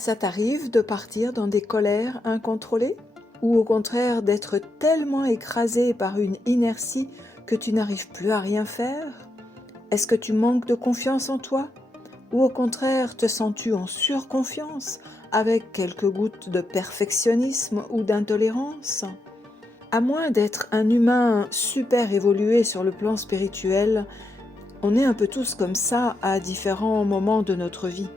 Ça t'arrive de partir dans des colères incontrôlées? Ou au contraire d'être tellement écrasé par une inertie que tu n'arrives plus à rien faire? Est-ce que tu manques de confiance en toi? Ou au contraire te sens-tu en surconfiance avec quelques gouttes de perfectionnisme ou d'intolérance? À moins d'être un humain super évolué sur le plan spirituel, on est un peu tous comme ça à différents moments de notre vie.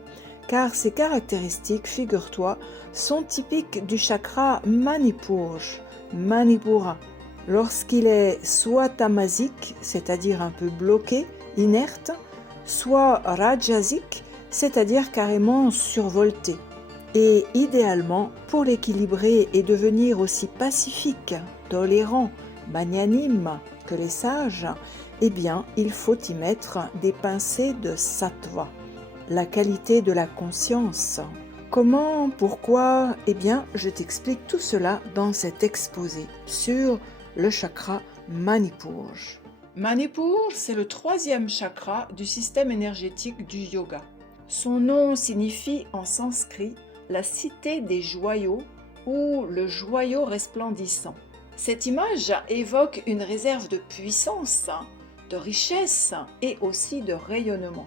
Car ces caractéristiques, figure-toi, sont typiques du chakra Manipur, Manipura. Lorsqu'il est soit tamasique, c'est-à-dire un peu bloqué, inerte, soit rajasique, c'est-à-dire carrément survolté. Et idéalement, pour l'équilibrer et devenir aussi pacifique, tolérant, magnanime que les sages, eh bien, il faut y mettre des pincées de sattva, la qualité de la conscience. Comment, pourquoi? Eh bien, je t'explique tout cela dans cet exposé sur le chakra Manipur. Manipur, c'est le 3e chakra du système énergétique du yoga. Son nom signifie en sanskrit la cité des joyaux ou le joyau resplendissant. Cette image évoque une réserve de puissance, de richesse et aussi de rayonnement.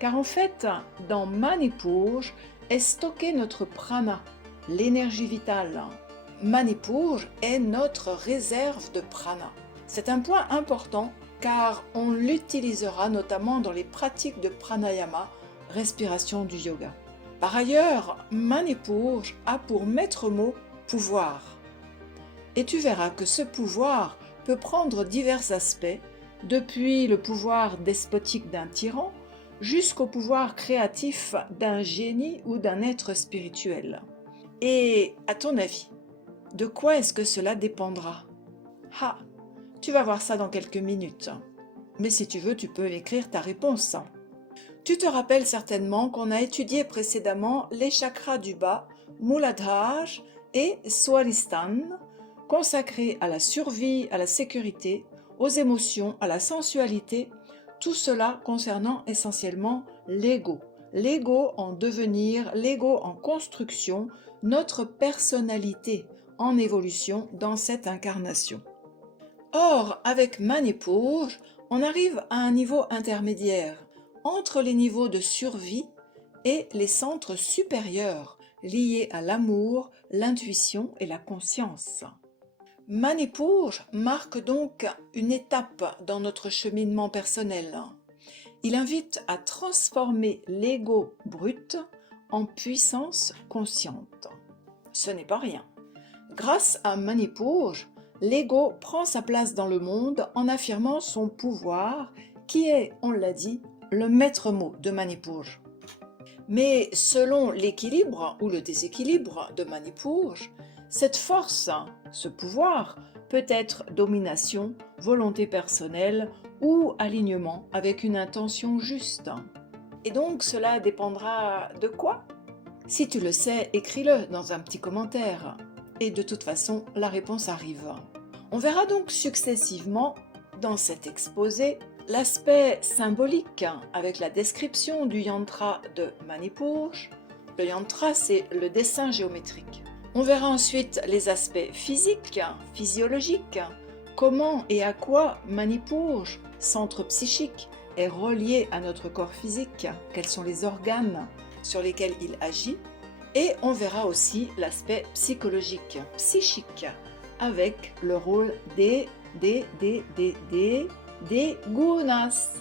Car en fait, dans Manipur est stocké notre prana, l'énergie vitale. Manipur est notre réserve de prana. C'est un point important car on l'utilisera notamment dans les pratiques de pranayama, respiration du yoga. Par ailleurs, Manipur a pour maître mot pouvoir. Et tu verras que ce pouvoir peut prendre divers aspects, depuis le pouvoir despotique d'un tyran jusqu'au pouvoir créatif d'un génie ou d'un être spirituel. Et à ton avis, de quoi est-ce que cela dépendra? Ah, tu vas voir ça dans quelques minutes. Mais si tu veux, tu peux écrire ta réponse. Tu te rappelles certainement qu'on a étudié précédemment les chakras du bas, Muladhara et Swadhisthana, consacrés à la survie, à la sécurité, aux émotions, à la sensualité, tout cela concernant essentiellement l'ego. L'ego en devenir, l'ego en construction, notre personnalité en évolution dans cette incarnation. Or, avec Manipur, on arrive à un niveau intermédiaire entre les niveaux de survie et les centres supérieurs liés à l'amour, l'intuition et la conscience. Manipur marque donc une étape dans notre cheminement personnel. Il invite à transformer l'ego brut en puissance consciente. Ce n'est pas rien. Grâce à Manipur, l'ego prend sa place dans le monde en affirmant son pouvoir qui est, on l'a dit, le maître mot de Manipur. Mais selon l'équilibre ou le déséquilibre de Manipur, cette force, ce pouvoir, peut être domination, volonté personnelle ou alignement avec une intention juste. Et donc cela dépendra de quoi? Si tu le sais, écris-le dans un petit commentaire. Et de toute façon, la réponse arrive. On verra donc successivement dans cet exposé l'aspect symbolique avec la description du yantra de Manipur. Le yantra, c'est le dessin géométrique. On verra ensuite les aspects physiques, physiologiques, comment et à quoi Manipur, centre psychique, est relié à notre corps physique, quels sont les organes sur lesquels il agit, et on verra aussi l'aspect psychologique, psychique, avec le rôle des gunas,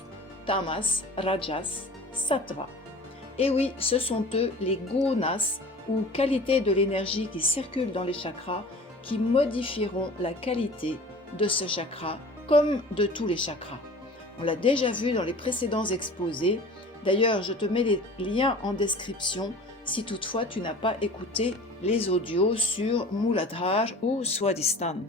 tamas, rajas, sattva. Et oui, ce sont eux les gunas, ou qualités de l'énergie qui circule dans les chakras, qui modifieront la qualité de ce chakra, comme de tous les chakras. On l'a déjà vu dans les précédents exposés. D'ailleurs, je te mets les liens en description si toutefois tu n'as pas écouté les audios sur Muladhara ou Swadhisthana.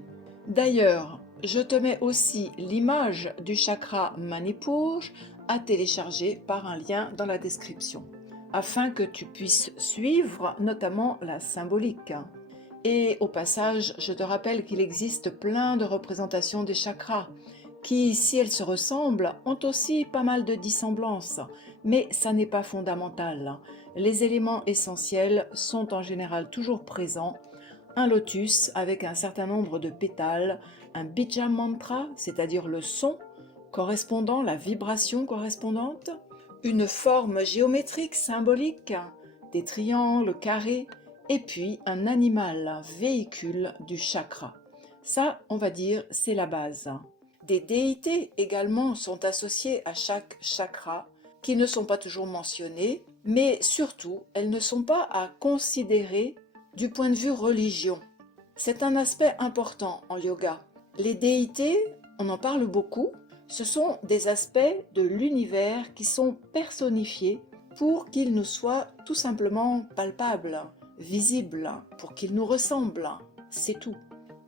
D'ailleurs, je te mets aussi l'image du chakra Manipur à télécharger par un lien dans la description, afin que tu puisses suivre notamment la symbolique. Et au passage, je te rappelle qu'il existe plein de représentations des chakras, qui, si elles se ressemblent, ont aussi pas mal de dissemblances, mais ça n'est pas fondamental. Les éléments essentiels sont en général toujours présents. Un lotus avec un certain nombre de pétales, un bija mantra, c'est-à-dire le son correspondant, la vibration correspondante, une forme géométrique symbolique, des triangles, carrés, et puis un animal, véhicule du chakra. Ça, on va dire, c'est la base. Des déités également sont associées à chaque chakra, qui ne sont pas toujours mentionnées, mais surtout, elles ne sont pas à considérer du point de vue religion. C'est un aspect important en yoga. Les déités, on en parle beaucoup, ce sont des aspects de l'univers qui sont personnifiés pour qu'ils nous soient tout simplement palpables, visibles, pour qu'ils nous ressemblent, c'est tout.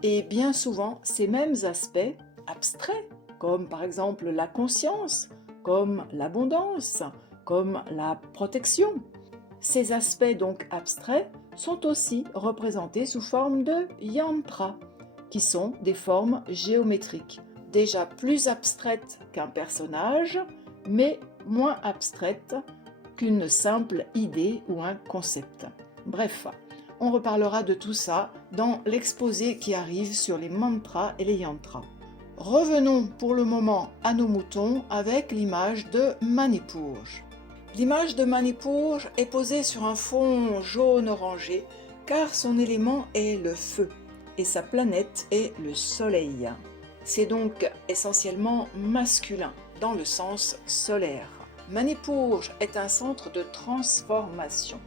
Et bien souvent, ces mêmes aspects abstraits, comme par exemple la conscience, comme l'abondance, comme la protection, ces aspects donc abstraits sont aussi représentés sous forme de yantras, qui sont des formes géométriques, déjà plus abstraites qu'un personnage, mais moins abstraites qu'une simple idée ou un concept. Bref, on reparlera de tout ça dans l'exposé qui arrive sur les mantras et les yantras. Revenons pour le moment à nos moutons avec l'image de Manipur. L'image de Manipur est posée sur un fond jaune-orangé car son élément est le feu et sa planète est le soleil. C'est donc essentiellement masculin dans le sens solaire. Manipur est un centre de transformation.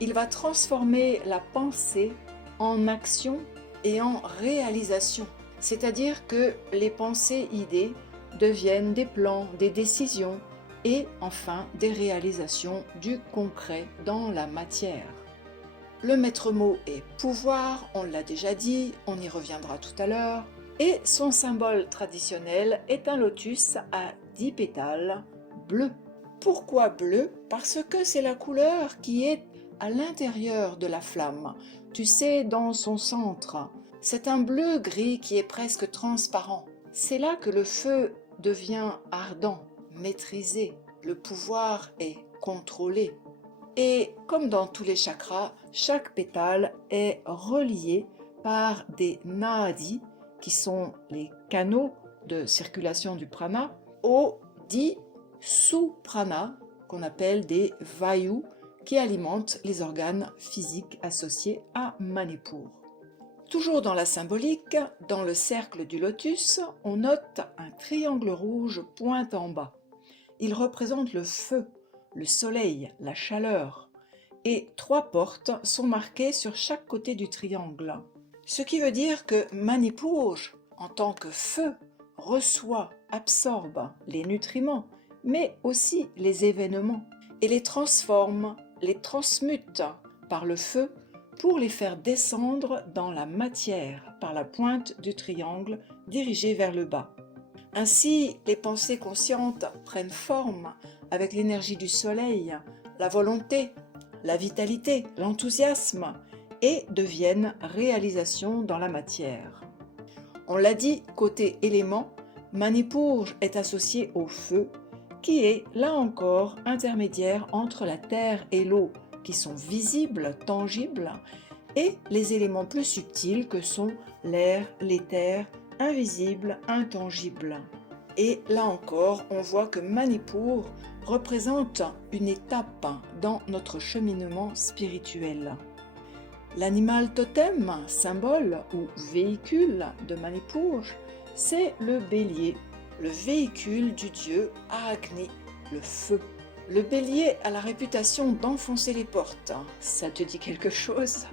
Il va transformer la pensée en action et en réalisation. C'est-à-dire que les pensées-idées deviennent des plans, des décisions et enfin des réalisations du concret dans la matière. Le maître mot est pouvoir, on l'a déjà dit, on y reviendra tout à l'heure, et son symbole traditionnel est un lotus à 10 pétales bleu. Pourquoi bleu? Parce que c'est la couleur qui est à l'intérieur de la flamme, tu sais, dans son centre. C'est un bleu-gris qui est presque transparent. C'est là que le feu devient ardent, maîtrisé. Le pouvoir est contrôlé. Et comme dans tous les chakras, chaque pétale est relié par des nadis, qui sont les canaux de circulation du prana, aux 10 sous-pranas, qu'on appelle des vayus, qui alimentent les organes physiques associés à Manipur. Toujours dans la symbolique, dans le cercle du lotus, on note un triangle rouge pointe en bas. Il représente le feu, le soleil, la chaleur, et 3 portes sont marquées sur chaque côté du triangle. Ce qui veut dire que Manipur, en tant que feu, reçoit, absorbe les nutriments, mais aussi les événements, et les transforme, les transmute par le feu pour les faire descendre dans la matière par la pointe du triangle dirigée vers le bas. Ainsi, les pensées conscientes prennent forme avec l'énergie du soleil, la volonté, la vitalité, l'enthousiasme et deviennent réalisation dans la matière. On l'a dit, côté élément, Manipur est associé au feu, qui est, là encore, intermédiaire entre la terre et l'eau, qui sont visibles, tangibles, et les éléments plus subtils que sont l'air, l'éther, invisible, intangible. Et là encore, on voit que Manipur représente une étape dans notre cheminement spirituel. L'animal totem, symbole ou véhicule de Manipur, c'est le bélier, le véhicule du dieu Agni, le feu. Le bélier a la réputation d'enfoncer les portes, ça te dit quelque chose?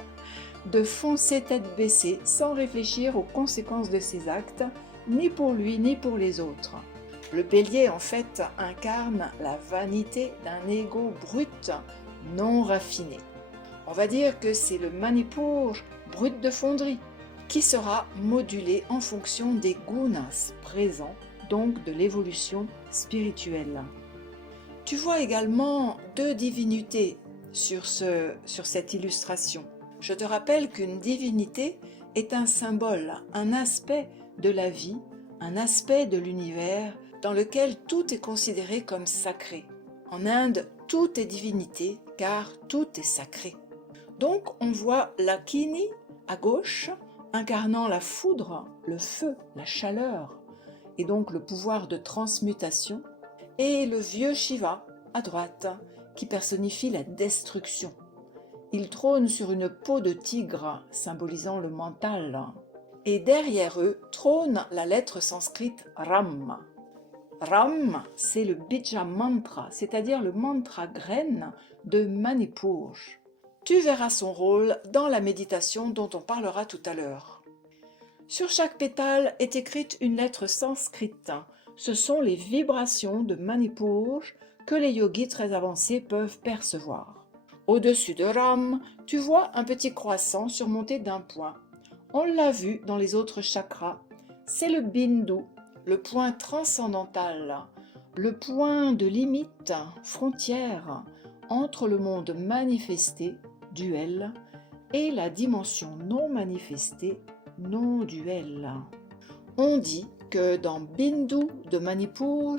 De foncer tête baissée sans réfléchir aux conséquences de ses actes, ni pour lui ni pour les autres. Le bélier en fait incarne la vanité d'un ego brut, non raffiné. On va dire que c'est le Manipur brut de fonderie, qui sera modulé en fonction des gunas présents, donc de l'évolution spirituelle. Tu vois également 2 divinités sur cette illustration. Je te rappelle qu'une divinité est un symbole, un aspect de la vie, un aspect de l'univers dans lequel tout est considéré comme sacré. En Inde, tout est divinité car tout est sacré. Donc on voit l'Akini à gauche, incarnant la foudre, le feu, la chaleur, et donc le pouvoir de transmutation, et le vieux Shiva à droite, qui personnifie la destruction. Il trône sur une peau de tigre, symbolisant le mental. Et derrière eux trône la lettre sanscrite Ram. Ram, c'est le Bija Mantra, c'est-à-dire le mantra graine de Manipur. Tu verras son rôle dans la méditation dont on parlera tout à l'heure. Sur chaque pétale est écrite une lettre sanscrite. Ce sont les vibrations de Manipur que les yogis très avancés peuvent percevoir. Au-dessus de Ram, tu vois un petit croissant surmonté d'un point. On l'a vu dans les autres chakras. C'est le Bindu, le point transcendantal, le point de limite, frontière, entre le monde manifesté, duel, et la dimension non manifestée, non duel. On dit que dans Bindu de Manipur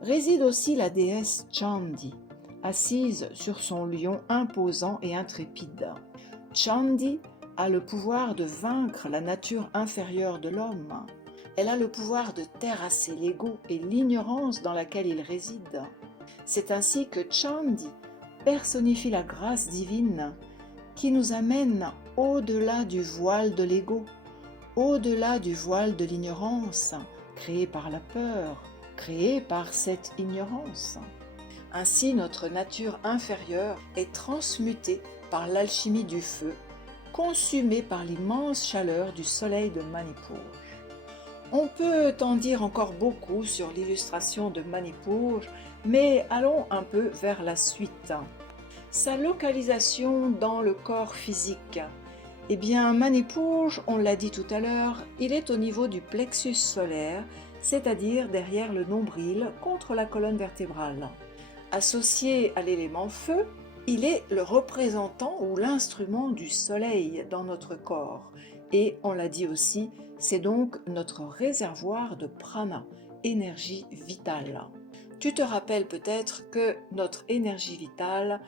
réside aussi la déesse Chandi, assise sur son lion imposant et intrépide. Chandi a le pouvoir de vaincre la nature inférieure de l'homme. Elle a le pouvoir de terrasser l'ego et l'ignorance dans laquelle il réside. C'est ainsi que Chandi personnifie la grâce divine qui nous amène au-delà du voile de l'ego, au-delà du voile de l'ignorance, créé par la peur, créé par cette ignorance. Ainsi, notre nature inférieure est transmutée par l'alchimie du feu, consumée par l'immense chaleur du soleil de Manipur. On peut en dire encore beaucoup sur l'illustration de Manipur, mais allons un peu vers la suite. Sa localisation dans le corps physique. Eh bien, Manipur, on l'a dit tout à l'heure, il est au niveau du plexus solaire, c'est-à-dire derrière le nombril contre la colonne vertébrale. Associé à l'élément feu, il est le représentant ou l'instrument du soleil dans notre corps. Et on l'a dit aussi, c'est donc notre réservoir de prana, énergie vitale. Tu te rappelles peut-être que notre énergie vitale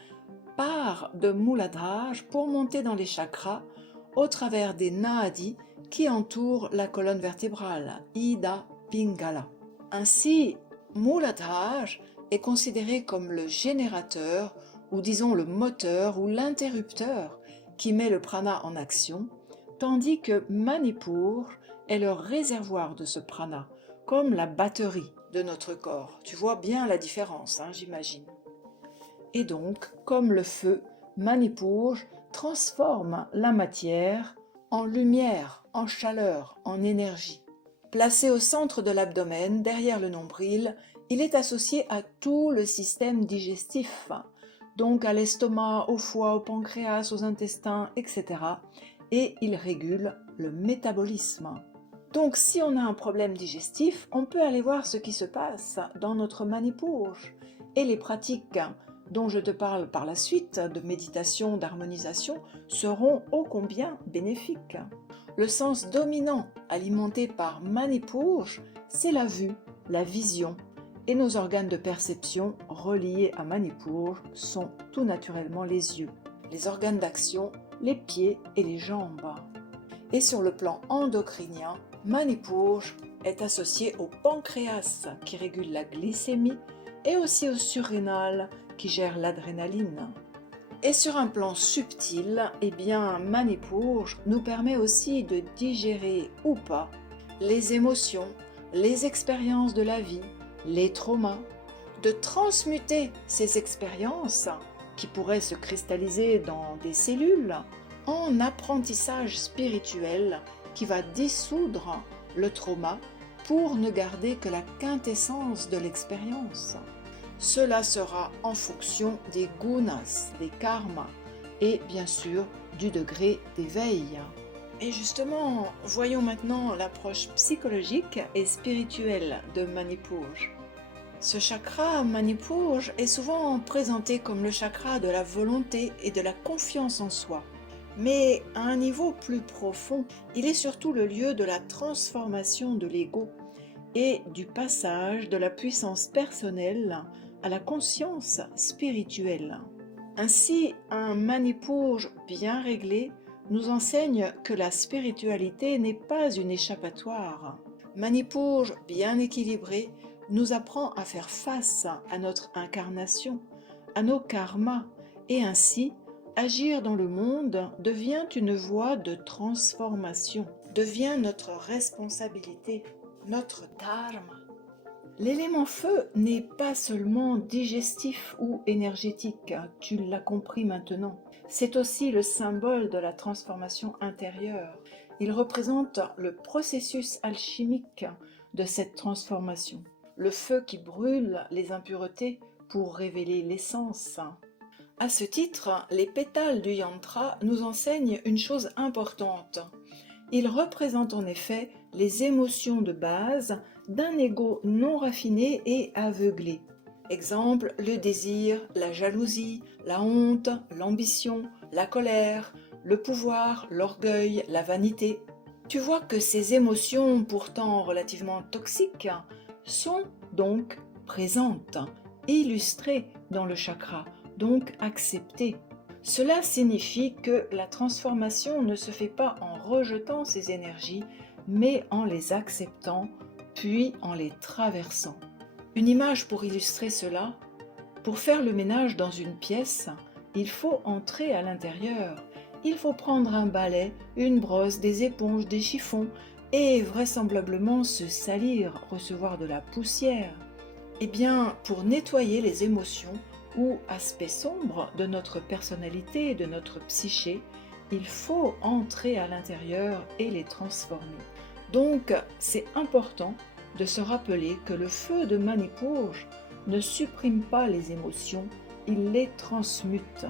part de Muladhara pour monter dans les chakras au travers des nadis qui entourent la colonne vertébrale, Ida Pingala. Ainsi, Muladhara est considéré comme le générateur ou disons le moteur ou l'interrupteur qui met le prana en action, tandis que Manipur est le réservoir de ce prana, comme la batterie de notre corps. Tu vois bien la différence, j'imagine. Et donc, comme le feu, Manipur transforme la matière en lumière, en chaleur, en énergie. Placé au centre de l'abdomen, derrière le nombril, il est associé à tout le système digestif, donc à l'estomac, au foie, au pancréas, aux intestins, etc. Et il régule le métabolisme. Donc si on a un problème digestif, on peut aller voir ce qui se passe dans notre Manipur. Et les pratiques dont je te parle par la suite, de méditation, d'harmonisation, seront ô combien bénéfiques. Le sens dominant alimenté par Manipur, c'est la vue, la vision, et nos organes de perception reliés à Manipur sont tout naturellement les yeux, les organes d'action, les pieds et les jambes. Et sur le plan endocrinien, Manipur est associé au pancréas qui régule la glycémie et aussi au surrénal qui gère l'adrénaline. Et sur un plan subtil, eh bien, Manipur nous permet aussi de digérer ou pas les émotions, les expériences de la vie, les traumas, de transmuter ces expériences qui pourraient se cristalliser dans des cellules en apprentissage spirituel qui va dissoudre le trauma pour ne garder que la quintessence de l'expérience. Cela sera en fonction des gunas, des karmas et bien sûr du degré d'éveil. Et justement, voyons maintenant l'approche psychologique et spirituelle de Manipur. Ce chakra Manipur est souvent présenté comme le chakra de la volonté et de la confiance en soi. Mais à un niveau plus profond, il est surtout le lieu de la transformation de l'ego et du passage de la puissance personnelle à la conscience spirituelle. Ainsi, un Manipur bien réglé nous enseigne que la spiritualité n'est pas une échappatoire. Manipur bien équilibré nous apprend à faire face à notre incarnation, à nos karmas, et ainsi agir dans le monde devient une voie de transformation, devient notre responsabilité, notre dharma. L'élément feu n'est pas seulement digestif ou énergétique, tu l'as compris maintenant. C'est aussi le symbole de la transformation intérieure. Il représente le processus alchimique de cette transformation. Le feu qui brûle les impuretés pour révéler l'essence. À ce titre, les pétales du yantra nous enseignent une chose importante. Ils représentent en effet les émotions de base d'un ego non raffiné et aveuglé. Exemple, le désir, la jalousie, la honte, l'ambition, la colère, le pouvoir, l'orgueil, la vanité. Tu vois que ces émotions, pourtant relativement toxiques, sont donc présentes, illustrées dans le chakra, donc acceptées. Cela signifie que la transformation ne se fait pas en rejetant ces énergies, mais en les acceptant, puis en les traversant. Une image pour illustrer cela: pour faire le ménage dans une pièce, il faut entrer à l'intérieur. Il faut prendre un balai, une brosse, des éponges, des chiffons et vraisemblablement se salir, recevoir de la poussière. Eh bien, pour nettoyer les émotions ou aspects sombres de notre personnalité et de notre psyché, il faut entrer à l'intérieur et les transformer. Donc, c'est important de se rappeler que le feu de Manipur ne supprime pas les émotions, il les transmute.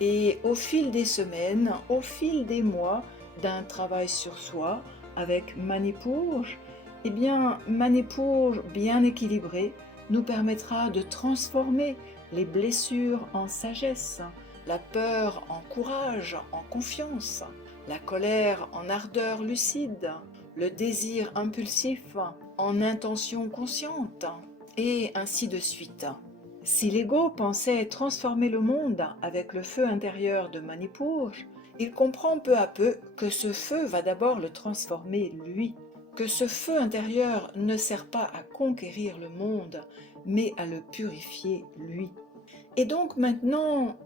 Et au fil des semaines, au fil des mois d'un travail sur soi avec Manipur, eh bien, Manipur bien équilibré nous permettra de transformer les blessures en sagesse, la peur en courage, en confiance, la colère en ardeur lucide, le désir impulsif en intention consciente, et ainsi de suite. Si l'ego pensait transformer le monde avec le feu intérieur de Manipur, il comprend peu à peu que ce feu va d'abord le transformer lui, que ce feu intérieur ne sert pas à conquérir le monde, mais à le purifier lui. Et donc maintenant,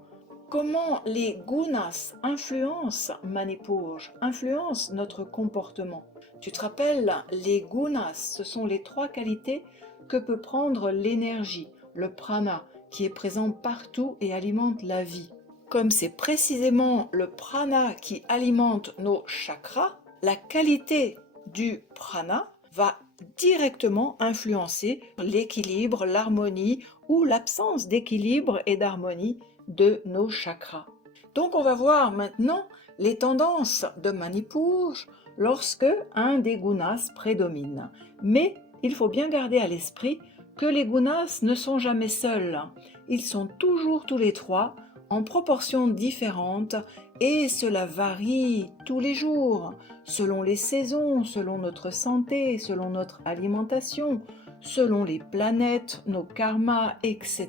comment les gunas influencent Manipur, influencent notre comportement? Tu te rappelles, les gunas, ce sont les 3 qualités que peut prendre l'énergie, le prana, qui est présent partout et alimente la vie. Comme c'est précisément le prana qui alimente nos chakras, la qualité du prana va directement influencer l'équilibre, l'harmonie ou l'absence d'équilibre et d'harmonie de nos chakras. Donc on va voir maintenant les tendances de Manipur lorsque un des gunas prédomine. Mais il faut bien garder à l'esprit que les gunas ne sont jamais seuls. Ils sont toujours tous les 3 en proportions différentes et cela varie tous les jours, selon les saisons, selon notre santé, selon notre alimentation, selon les planètes, nos karmas, etc.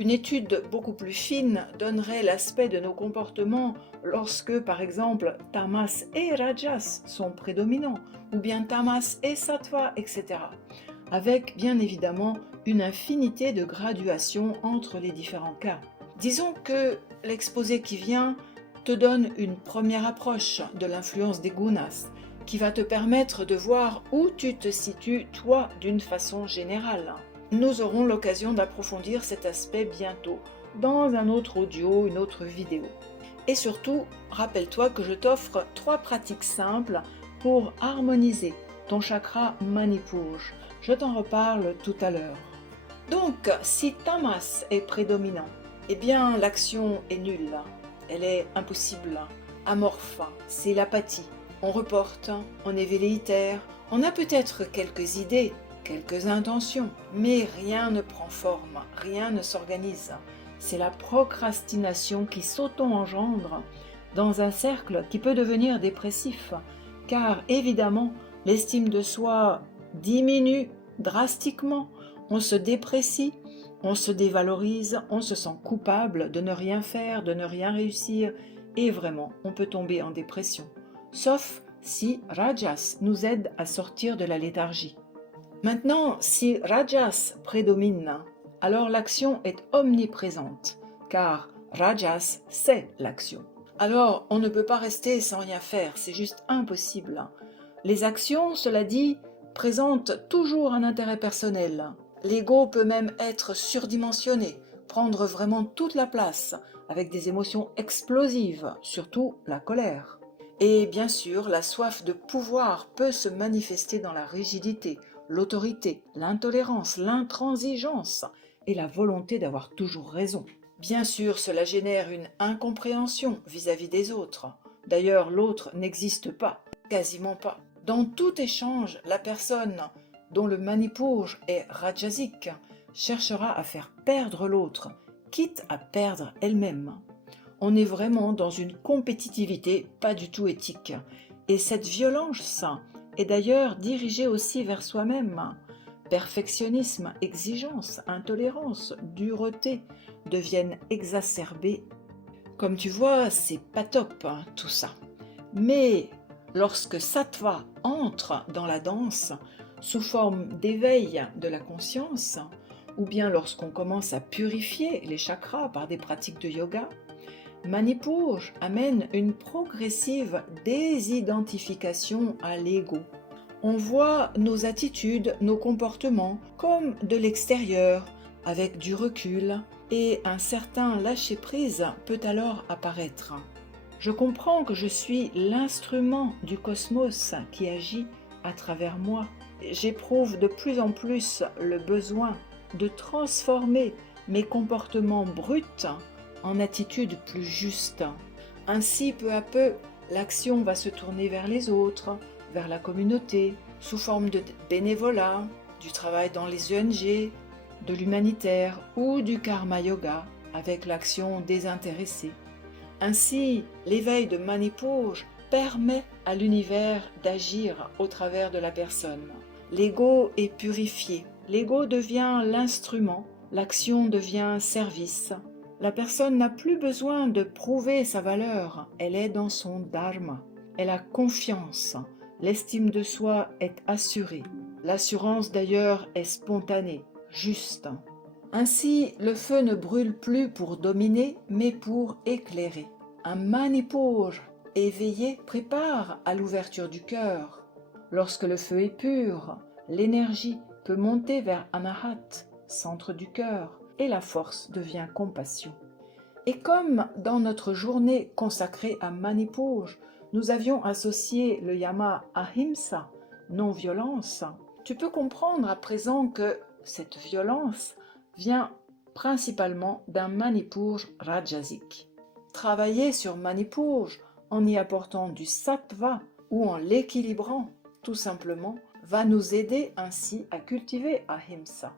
Une étude beaucoup plus fine donnerait l'aspect de nos comportements lorsque, par exemple, tamas et rajas sont prédominants, ou bien tamas et sattva, etc. Avec bien évidemment une infinité de graduations entre les différents cas. Disons que l'exposé qui vient te donne une première approche de l'influence des gunas, qui va te permettre de voir où tu te situes, toi, d'une façon générale. Nous aurons l'occasion d'approfondir cet aspect bientôt, dans un autre audio, une autre vidéo. Et surtout, rappelle-toi que je t'offre 3 pratiques simples pour harmoniser ton chakra Manipur. Je t'en reparle tout à l'heure. Donc, si tamas est prédominant, eh bien l'action est nulle, elle est impossible, amorphe, c'est l'apathie. On reporte, on est velléitaire, on a peut-être quelques idées, quelques intentions, mais rien ne prend forme, rien ne s'organise. C'est la procrastination qui s'auto-engendre dans un cercle qui peut devenir dépressif, car évidemment l'estime de soi diminue drastiquement, on se déprécie, On se dévalorise, on se sent coupable de ne rien faire, de ne rien réussir, et vraiment, on peut tomber en dépression. Sauf si Rajas nous aide à sortir de la léthargie. Maintenant, si Rajas prédomine, alors l'action est omniprésente, car Rajas, c'est l'action. Alors, on ne peut pas rester sans rien faire, c'est juste impossible. Les actions, cela dit, présentent toujours un intérêt personnel. L'ego peut même être surdimensionné, prendre vraiment toute la place, avec des émotions explosives, surtout la colère. Et bien sûr, la soif de pouvoir peut se manifester dans la rigidité, l'autorité, l'intolérance, l'intransigeance et la volonté d'avoir toujours raison. Bien sûr, cela génère une incompréhension vis-à-vis des autres. D'ailleurs, l'autre n'existe pas, quasiment pas. Dans tout échange, la personne dont le manipurge est rajasique cherchera à faire perdre l'autre, quitte à perdre elle-même. On est vraiment dans une compétitivité pas du tout éthique. Et cette violence est d'ailleurs dirigée aussi vers soi-même. Perfectionnisme, exigence, intolérance, dureté deviennent exacerbées. Comme tu vois, c'est pas top tout ça. Mais lorsque sattva entre dans la danse sous forme d'éveil de la conscience, ou bien lorsqu'on commence à purifier les chakras par des pratiques de yoga, Manipurge amène une progressive désidentification à l'ego. On voit nos attitudes, nos comportements comme de l'extérieur, avec du recul, et un certain lâcher-prise peut alors apparaître. Je comprends que je suis l'instrument du cosmos qui agit à travers moi. J'éprouve de plus en plus le besoin de transformer mes comportements bruts en attitudes plus justes. Ainsi, peu à peu, l'action va se tourner vers les autres, vers la communauté, sous forme de bénévolat, du travail dans les ONG, de l'humanitaire ou du karma yoga avec l'action désintéressée. Ainsi, l'éveil de Manipurge permet à l'univers d'agir au travers de la personne. L'ego est purifié, l'ego devient l'instrument, l'action devient service. La personne n'a plus besoin de prouver sa valeur, elle est dans son dharma. Elle a confiance, l'estime de soi est assurée. L'assurance d'ailleurs est spontanée, juste. Ainsi, le feu ne brûle plus pour dominer, mais pour éclairer. Un manipurge éveillé prépare à l'ouverture du cœur. Lorsque le feu est pur, l'énergie peut monter vers Anahat, centre du cœur, et la force devient compassion. Et comme dans notre journée consacrée à Manipurge, nous avions associé le yama ahimsa, non-violence, tu peux comprendre à présent que cette violence vient principalement d'un Manipurge rajasique. Travailler sur Manipurge en y apportant du sattva ou en l'équilibrant, tout simplement, va nous aider ainsi à cultiver ahimsa.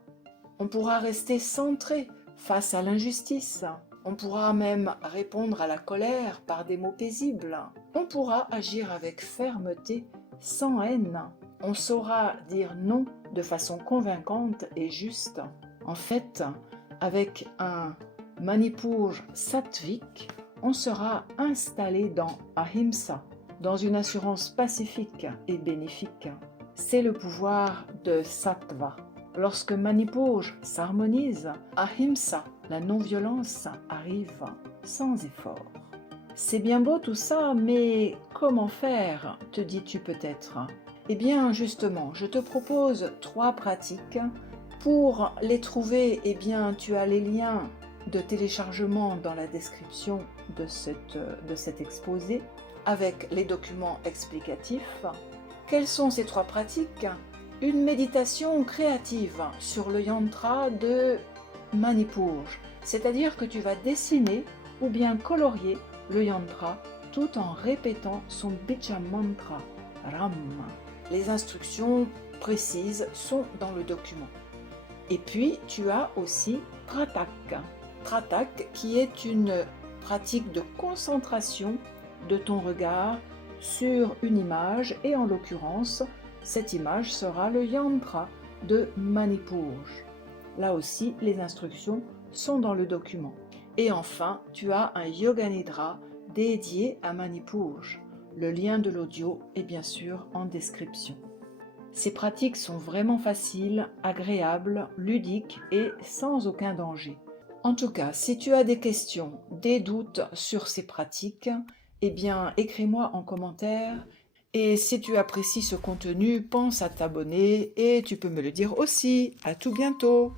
On pourra rester centré face à l'injustice. On pourra même répondre à la colère par des mots paisibles. On pourra agir avec fermeté, sans haine. On saura dire non de façon convaincante et juste. En fait, avec un Manipurge sattvique, on sera installé dans Ahimsa, dans une assurance pacifique et bénéfique. C'est le pouvoir de Sattva. Lorsque Manipurge s'harmonise, Ahimsa, la non-violence, arrive sans effort. C'est bien beau tout ça, mais comment faire, te dis-tu peut-être? Eh bien, justement, je te propose 3 pratiques. Pour les trouver, eh bien, tu as les liens de téléchargement dans la description de cet exposé, avec les documents explicatifs. Quelles sont ces 3 pratiques? Une méditation créative sur le yantra de Manipurge, c'est-à-dire que tu vas dessiner ou bien colorier le yantra tout en répétant son bija mantra, Ram. Les instructions précises sont dans le document. Et puis tu as aussi Tratak. Tratak qui est une pratique de concentration de ton regard sur une image et en l'occurrence, cette image sera le yantra de Manipurge. Là aussi, les instructions sont dans le document. Et enfin, tu as un Yoga Nidra dédié à Manipur. Le lien de l'audio est bien sûr en description. Ces pratiques sont vraiment faciles, agréables, ludiques et sans aucun danger. En tout cas, si tu as des questions, des doutes sur ces pratiques, eh bien écris-moi en commentaire. Et si tu apprécies ce contenu, pense à t'abonner et tu peux me le dire aussi. À tout bientôt!